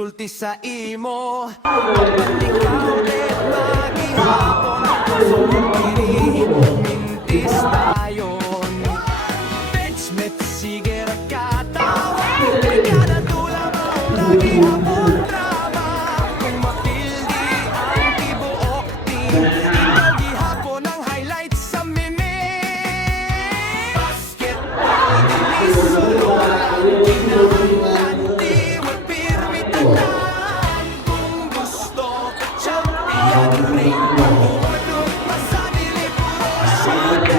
Permisulti sa imo Kapag ikaw din maghihapon Sumagiri, mintis dayon Benchmet, sige rakatawa Brigada tula mo, lagi hapon drama Kung mapildi ang tibuok team Ikaw gihapon ang highlights sa meme Basketball, dilis, sululan Kinahanglan, di magpirmi tandaan Kung gusto ka champion ring Umadog pa sa dili puro shooting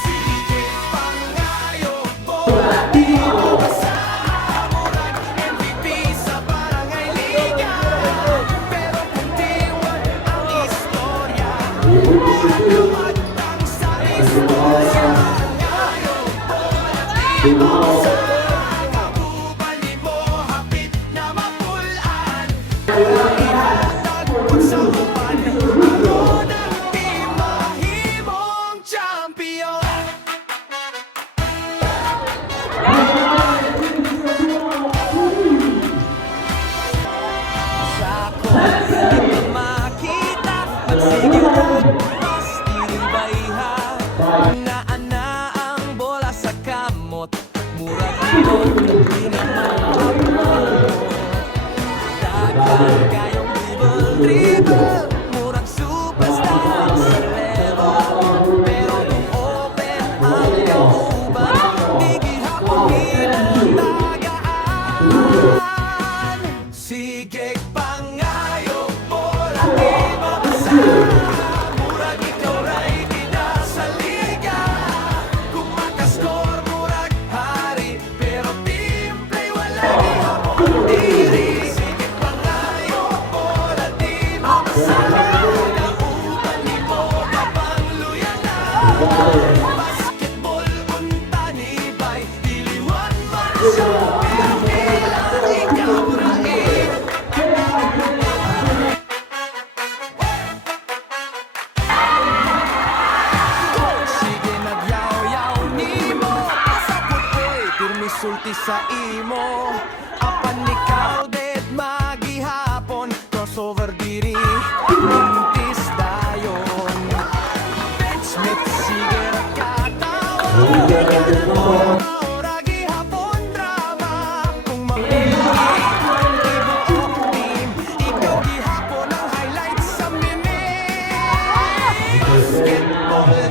Sige pangayo, bola di mo kasama Murag MVP sa barangay liga Pero kung diwan ang istorya Kamatang sa istorya Pangayo, bola di mo kasama Kabubali mo hapit na mapulaan Ihatag sa upan Aron ang team mahimong champion Sako, di pa makita Magsigil mas tiring bayha Ana ang bola sa kamot Murag ikot, di na maabot Dagan kayong dribble Murag superstar sa level Pero kung open ang kauban Di gihapon ginatagaan Sige pangayo, bola di mo kasama Murag ikaw ray bida sa liga Kung makascore murag hari Pero team play wala gihapon diri Sige pangayo, bola di mo kasama Kauban ni mo kapangluyan Basketball unta ni bay Diliwan man siya Pero kailang ikaw rai Sige nagyaw-yaw nimo Pasapot ko'y permisulti sa imo Apan ikaw dead maghihapon Crossover diri mintis dayon Benchmet sige rakatawa Ora gihapon drama Kung mapili ang tibuok team Ikaw gihapon ang highlights sa meme Basketball